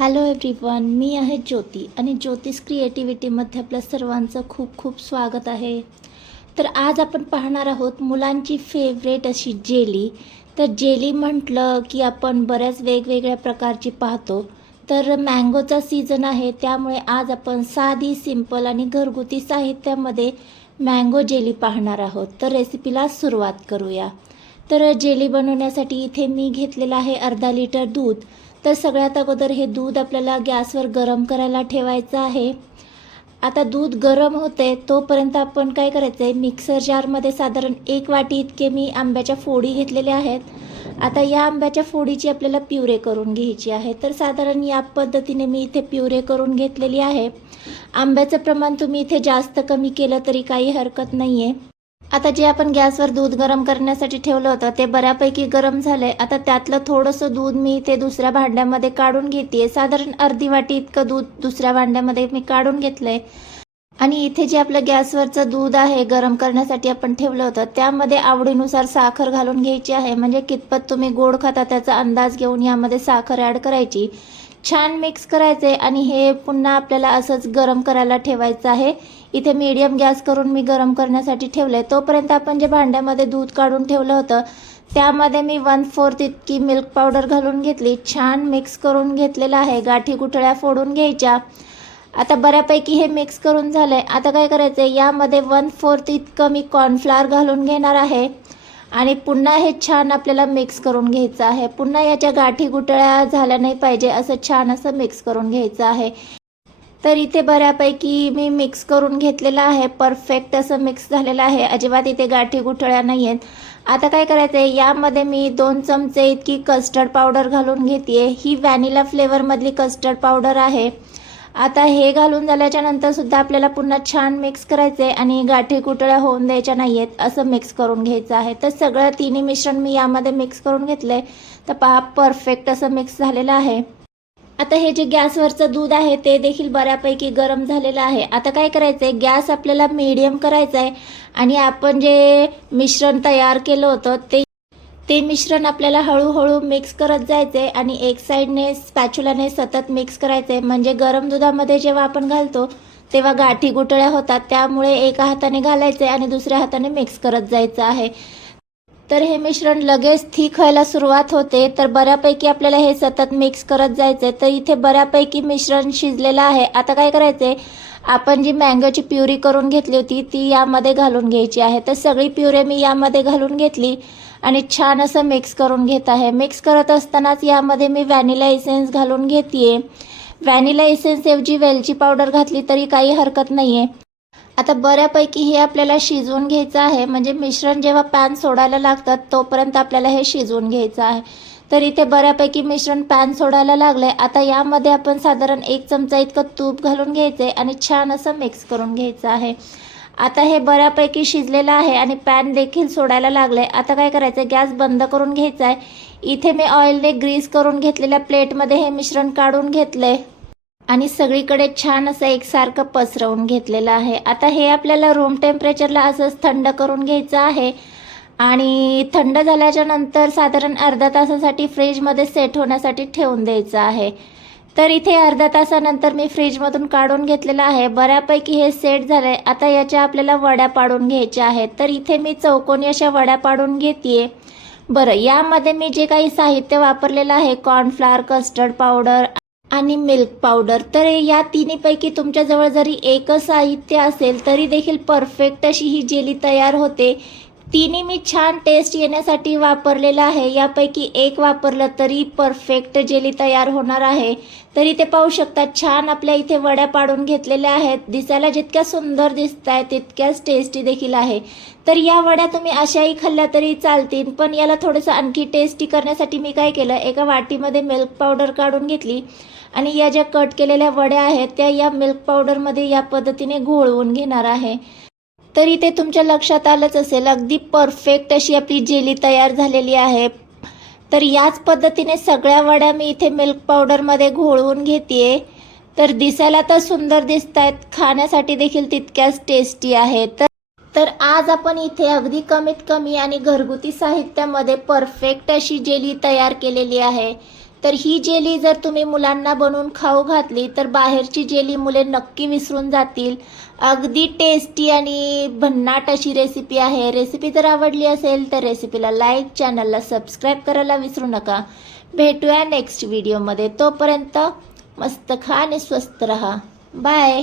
Hello everyone मी आहे ज्योती आणि ज्योतिष क्रिएटिव्हिटीमध्ये आपल्या सर्वांचं खूप खूप स्वागत आहे. तर आज आपण पाहणार आहोत मुलांची फेवरेट अशी जेली तर जेली म्हटलं की आपण बऱ्याच वेगवेगळ्या प्रकारची पाहतो. तर मँगोचा सीझन आहे त्यामुळे आज आपण साधी सिंपल आणि घरगुती साहित्यामध्ये मँगो जेली पाहणार आहोत. तर रेसिपीला सुरुवात करूया. तर जेली बनवण्यासाठी इथे मी घेतलेलं आहे अर्धा लिटर दूध. तर सगळ्यात अगोदर हे दूध आपल्याला गॅसवर गरम करायला ठेवायचं आहे. आता दूध गरम होते तोपर्यंत आपण काय करायचं आहे मिक्सर जारमध्ये साधारण एक वाटी इतके मी आंब्याच्या फोडी घेतलेल्या आहेत. आता या आंब्याच्या फोडीची आपल्याला प्युरे करून घ्यायची आहे. तर साधारण या पद्धतीने मी इथे प्युरे करून घेतलेली आहे. आंब्याचं प्रमाण तुम्ही इथे जास्त कमी केलं तरी काही हरकत नाही आहे आता जे आपण गॅसवर दूध गरम करण्यासाठी ठेवलं होतं ते बऱ्यापैकी गरम झालंय. आता त्यातलं थोडंसं दूध मी ते दुसऱ्या भांड्यामध्ये काढून घेते साधारण अर्धी वाटी इतकं दूध दुसऱ्या भांड्यामध्ये मी काढून घेतलंय. आणि इथे जे आपलं गॅसवरचं दूध आहे गरम करण्यासाठी आपण ठेवलं होतं त्यामध्ये आवडीनुसार साखर घालून घ्यायची आहे. म्हणजे कितपत तुम्ही गोड खाता त्याचा अंदाज घेऊन यामध्ये साखर ॲड करायची. छान मिक्स करायचे आणि हे पुन्हा आपल्याला असंच गरम करायला ठेवायचं आहे. इथे मीडियम गॅस करून मी गरम करण्यासाठी ठेवलं आहे तोपर्यंत आपण जे भांड्यामध्ये दूध काढून ठेवलं होतं त्यामध्ये मी वन फोर्थ इतकी मिल्क पावडर घालून घेतली. छान मिक्स करून घेतलेलं आहे. गाठी गुठळ्या फोडून घ्यायच्या. आता बऱ्यापैकी हे मिक्स करून झालं आहे आता काय करायचं आहे यामध्ये वन फोर्थ इतकं मी कॉर्नफ्लावर घालून घेणार आहे. आणि पुन्हा हे छान आपल्याला मिक्स करून घ्यायचं आहे. पुन्हा याच्या गाठी गुटळ्या झाल्या नाही पाहिजे असं छान असं मिक्स करून घ्यायचं आहे. तर इथे बऱ्यापैकी मी मिक्स करून घेतलेलं आहे. परफेक्ट असं मिक्स झालेलं आहे. अजिबात इथे गाठी गुठळ्या नाही आहेत आता काय करायचं आहे यामध्ये मी दोन चमचे इतकी कस्टर्ड पावडर घालून घेते ही व्हॅनिला फ्लेवरमधली कस्टर्ड पावडर आहे. आता हे घालून झाल्याच्यानंतर सुद्धा आपल्याला पुन्हा छान मिक्स करायचं आहे आणि गाठी कुटळ्या होऊन द्यायच्या नाही आहेत असं मिक्स करून घ्यायचं आहे. तर सगळं तिन्ही मिश्रण मी यामध्ये मिक्स करून घेतलं आहे तर पहा परफेक्ट असं मिक्स झालेलं आहे. आता हे जे गॅसवरचं दूध आहे ते देखील बऱ्यापैकी गरम झालेलं आहे. आता काय करायचं आहे गॅस आपल्याला मीडियम करायचं आहे आणि आपण जे मिश्रण तयार केलं होतं ते ते मिश्रण आपल्याला हळूहळू मिक्स करत जायचे आणि एक साईडने स्पॅच्युलाने सतत मिक्स करायचे म्हणजे गरम दुधामध्ये जेव्हा आपण घालतो तेव्हा गाठी गुटळ्या होतात. त्यामुळे एका हाताने घालायचे आणि दुसऱ्या हाताने मिक्स करत जायचं आहे. तर हे मिश्रण लगेच थिक व्हायला सुरुवात होते. तर बऱ्यापैकी आपल्याला हे सतत मिक्स करत जायचं. तर इथे बऱ्यापैकी मिश्रण शिजलेलं आहे. आता काय करायचं? आपण जी मँगोची प्युरी करून घेतली होती ती यामध्ये घालून घ्यायची आहे. तर सगळी प्युरे मी यामध्ये घालून घेतली आणि छान असं मिक्स करून घेत आहे. मिक्स करत असतानाच यामध्ये मी व्हॅनिला एसेन्स घालून घेते व्हॅनिला एसेन्सऐवजी वेलची पावडर घातली तरी काही हरकत नाही आहे आता बऱ्यापैकी हे आपल्याला शिजवून घ्यायचं आहे. म्हणजे मिश्रण जेव्हा पॅन सोडायला लागतात तोपर्यंत आपल्याला हे शिजवून घ्यायचं आहे. तर इथे बऱ्यापैकी मिश्रण पॅन सोडायला लागलं आहे आता यामध्ये आपण साधारण एक चमचा इतकं तूप घालून घ्यायचं आहे आणि छान असं मिक्स करून घ्यायचं आहे. आता हे बऱ्यापैकी शिजलेलं आहे आणि पॅन देखील सोडायला लागलं आहे आता काय करायचं गॅस बंद करून घ्यायचा आहे इथे मी ऑइलने ग्रीस करून घेतलेल्या प्लेटमध्ये हे मिश्रण काढून घेतलं आहे आणि सगळीकडे छान असं एकसारखं पसरवून घेतलेलं आहे. आता हे आपल्याला रूम टेम्परेचरला असंच थंड करून घ्यायचं आहे. आणि थंड झाल्याच्यानंतर साधारण अर्धा तासासाठी फ्रीजमध्ये सेट होण्यासाठी ठेवून द्यायचं आहे. तर इथे अर्ध्या तासानंतर मी फ्रीजमधून काढून घेतलेलं आहे. बऱ्यापैकी हे सेट झालं आहे आता याच्या आपल्याला वड्या पाडून घ्यायच्या आहेत. तर इथे मी चौकोनी अशा वड्या पाडून घेते बरं यामध्ये मी जे काही साहित्य वापरलेलं आहे कॉर्नफ्लावर कस्टर्ड पावडर आणि मिल्क पावडर तर या तिन्हीपैकी तुमच्याजवळ जरी एकच साहित्य असेल तरी देखील परफेक्ट अशी ही जेली तयार होते. तिन्ही मी छान टेस्ट येण्यासाठी वापरलेलं आहे. यापैकी एक वापरलं तरी परफेक्ट जेली तयार होणार आहे. तरी ते पाहू शकता छान आपल्या इथे वड्या पाडून घेतलेल्या आहेत. दिसायला जितक्या सुंदर दिसत आहेत तितक्याच टेस्टी देखील आहे. तर या वड्या तुम्ही अशाही खाल्ल्या तरी चालतील. पण याला थोडंसं आणखी टेस्टी करण्यासाठी मी काय केलं एका वाटीमध्ये मिल्क पावडर काढून घेतली. आणि या ज्या कट केलेल्या वड्या आहेत त्या या मिल्क पावडरमध्ये या पद्धतीने घोळवून घेणार आहे. तर इथे तुमच्या लक्षात आलंच असेल. अगदी परफेक्ट अशी आपली जेली तयार झालेली आहे. तर याच पद्धतीने सगळ्या वड्या मी इथे मिल्क पावडरमध्ये घोळवून घेते तर दिसायला तर सुंदर दिसत आहेत खाण्यासाठी देखील तितक्याच टेस्टी आहेत. तर तर आज आपण इथे अगदी कमीत कमी आणि घरगुती साहित्यामध्ये परफेक्ट अशी जेली तयार केलेली आहे. तर ही जेली जर तुम्ही मुलांना बनवून खाऊ घातली तर बाहेरची जेली मुले नक्की विसरून जातील. अगदी टेस्टी आणि भन्नाट अशी रेसिपी आहे. रेसिपी जर आवडली असेल तर रेसिपीला लाईक चॅनलला सबस्क्राईब करायला विसरू नका. भेटूया नेक्स्ट व्हिडिओमध्ये तोपर्यंत मस्त खा आणि स्वस्त रहा. बाय